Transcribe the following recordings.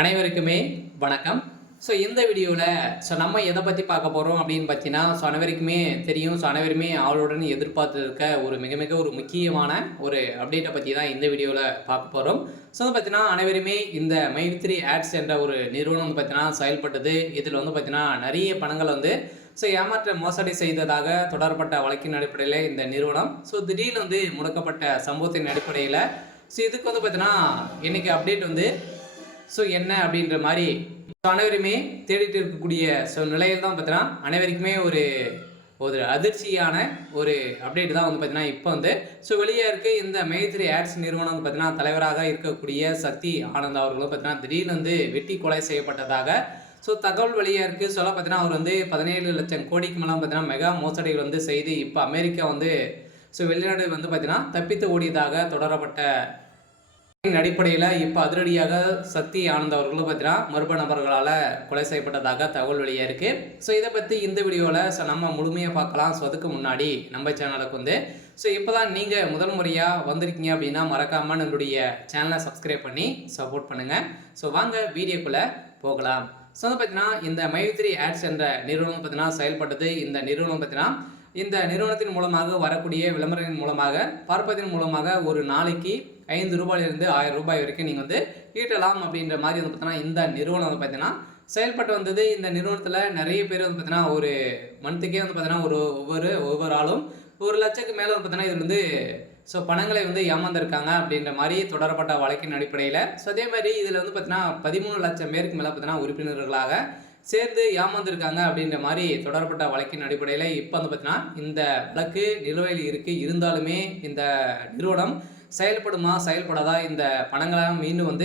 அனைவருக்குமே வணக்கம். இந்த வீடியோவில் நம்ம எதை பற்றி பார்க்க போகிறோம் அப்படின்னு பார்த்தீங்கன்னா, அனைவருக்குமே தெரியும். அனைவருமே ஆவலுடன் எதிர்பார்த்து இருக்க ஒரு மிக மிக ஒரு முக்கியமான ஒரு அப்டேட்டை பற்றி தான் இந்த வீடியோவில் பார்க்க போகிறோம். பார்த்தீங்கன்னா அனைவருமே இந்த மை3 ஆட்ஸ் என்ற ஒரு நிறுவனம் பார்த்தீங்கன்னா செயல்பட்டது. இதில் பார்த்தீங்கன்னா நிறைய பணங்கள் ஏமாற்ற மோசடி செய்ததாக தொடரப்பட்ட வழக்கின் அடிப்படையில் இந்த நிறுவனம் திடீர்னு முடக்கப்பட்ட சம்பவத்தின் அடிப்படையில் இதுக்கு பார்த்தீங்கன்னா இன்னைக்கு அப்டேட் என்ன அப்படின்ற மாதிரி அனைவருமே தேடிட்டு இருக்கக்கூடிய நிலையில் தான் பார்த்தீங்கன்னா அனைவருக்குமே ஒரு ஒரு அதிர்ச்சியான ஒரு அப்டேட் தான் பார்த்தீங்கன்னா இப்போ வெளியே இருக்கு. இந்த மை3 ஆட்ஸ் நிறுவனம் பார்த்தீங்கன்னா தலைவராக இருக்கக்கூடிய சக்தி ஆனந்த் அவர்களும் பார்த்தீங்கன்னா திடீர்னு வெட்டி கொலை செய்யப்பட்டதாக தகவல் வெளியாக இருக்குது. பார்த்தீங்கன்னா அவர் 17 லட்சம் கோடிக்கு மேலே பார்த்தீங்கன்னா மெகா மோசடிகள் செய்து இப்போ அமெரிக்கா வெளிநாடு பார்த்தீங்கன்னா தப்பித்து ஓடியதாக தொடரப்பட்ட அடிப்படையில் இப்போ அதிரடியாக சக்தி ஆனந்த் அவர்களும் பார்த்தீங்கன்னா மர்ம நபர்களால் கொலை செய்யப்பட்டதாக தகவல் வெளியாக இருக்குது. இதை பற்றி இந்த வீடியோவில் நம்ம முழுமையாக பார்க்கலாம். அதுக்கு முன்னாடி நம்ம சேனலுக்கு இப்போ தான் நீங்கள் முதல் முறையாக வந்திருக்கீங்க அப்படின்னா மறக்காமல் நம்மளுடைய சேனலை சப்ஸ்கிரைப் பண்ணி சப்போர்ட் பண்ணுங்கள். வாங்க வீடியோக்குள்ளே போகலாம். பார்த்தீங்கன்னா இந்த மை3 ஆட்ஸ் என்ற நிறுவனம் பார்த்தீங்கன்னா செயல்பட்டது. இந்த நிறுவனம் பார்த்தீங்கன்னா இந்த நிறுவனத்தின் மூலமாக வரக்கூடிய விளம்பரத்தின் மூலமாக பார்ப்பதன் மூலமாக ஒரு நாளைக்கு 5 ரூபாயிலிருந்து 1000 ரூபாய் வரைக்கும் நீங்கள் ஈட்டலாம் அப்படின்ற மாதிரி பார்த்தீங்கன்னா இந்த நிறுவனம் பார்த்தீங்கன்னா செயல்பட்டு வந்தது. இந்த நிறுவனத்தில் நிறைய பேர் பார்த்தீங்கன்னா ஒரு மந்த்துக்கே பார்த்தீங்கன்னா ஒவ்வொரு ஆளும் 1 லட்சத்துக்கு மேலே பார்த்தீங்கன்னா இதில் பணங்களை ஏமாந்துருக்காங்க அப்படின்ற மாதிரி தொடரப்பட்ட வழக்கின் அடிப்படையில் அதே மாதிரி இதில் பார்த்தீங்கன்னா 13 லட்சம் பேருக்கு மேலே பார்த்தீங்கன்னா உறுப்பினர்களாக சேர்ந்து ஏமாந்துருக்காங்க அப்படின்ற மாதிரி தொடரப்பட்ட வழக்கின் அடிப்படையில் இப்போ பார்த்தீங்கன்னா இந்த வழக்கு நிலுவையில் இருக்குது. இருந்தாலுமே இந்த நிறுவனம் செயல்படுமா செயல்படாதா, இந்த பணங்களாக மீண்டும்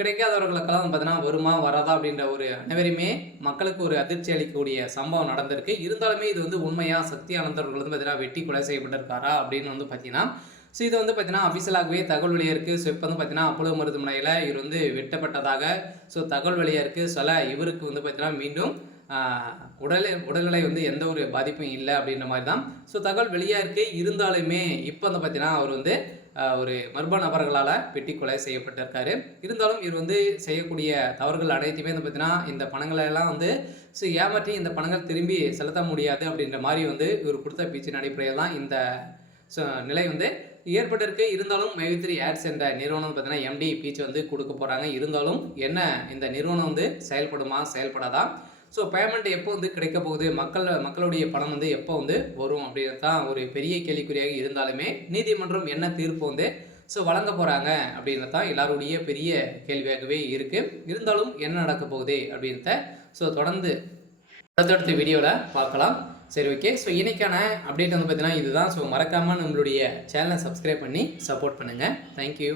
கிடைக்காதவர்களுக்கெல்லாம் பார்த்தீங்கன்னா வருமா வராதா அப்படின்ற ஒரு அனைவருமே மக்களுக்கு ஒரு அதிர்ச்சி அளிக்கக்கூடிய சம்பவம் நடந்திருக்கு. இருந்தாலுமே இது உண்மையாக சக்தி ஆனந்தவர்கள் பார்த்தீங்கன்னா வெட்டி கொலை செய்யப்பட்டிருக்காரா அப்படின்னு பார்த்தீங்கன்னா இது பார்த்தீங்கன்னா அஃபிஷியலாகவே தகவல் வெளியாக இருக்குது. இப்போ பார்த்தீங்கன்னா அப்போலோ மருத்துவமனையில் இவர் வெட்டப்பட்டதாக தகவல் வெளியாக இருக்குது. இவருக்கு பார்த்தீங்கன்னா மீண்டும் உடல்நிலை எந்த ஒரு பாதிப்பும் இல்லை அப்படின்ற மாதிரி தான் தகவல் வெளியாக இருக்குது. இருந்தாலுமே இப்போ பார்த்தீங்கன்னா அவர் ஒரு மர்ம நபர்களால் வெட்டி கொலை செய்யப்பட்டிருக்காரு. இருந்தாலும் இவர் செய்யக்கூடிய தவறுகள் அனைத்துமே பார்த்தீங்கன்னா இந்த பணங்களை எல்லாம் ஏமாற்றி இந்த பணங்கள் திரும்பி செலுத்த முடியாது அப்படின்ற மாதிரி இவர் கொடுத்த பேச்சின் அடிப்படையில் தான் இந்த நிலை ஏற்பட்டிருக்கு. இருந்தாலும் மை3 ஆட்ஸ் என்ற நிறுவனம் பார்த்தீங்கன்னா எம்டி பீச் கொடுக்க போகிறாங்க. இருந்தாலும் என்ன இந்த நிறுவனம் செயல்படுமா செயல்படாதா, பேமெண்ட் எப்போ கிடைக்க போகுது, மக்களுடைய பணம் எப்போ வரும் அப்படின்றது தான் ஒரு பெரிய கேள்விக்குறியாக இருந்தாலுமே நீதிமன்றம் என்ன தீர்ப்பு வழங்க போகிறாங்க அப்படின்றது தான் எல்லாருடைய பெரிய கேள்வியாகவே இருக்குது. இருந்தாலும் என்ன நடக்க போகுது அப்படின்றத தொடர்ந்து அடுத்தடுத்த வீடியோவில் பார்க்கலாம். சரி, ஓகே. இன்னைக்கான அப்டேட் பார்த்தீங்கன்னா இதுதான். மறக்காமல் நம்மளுடைய சேனலை சப்ஸ்கிரைப் பண்ணி சப்போர்ட் பண்ணுங்கள். தேங்க்யூ.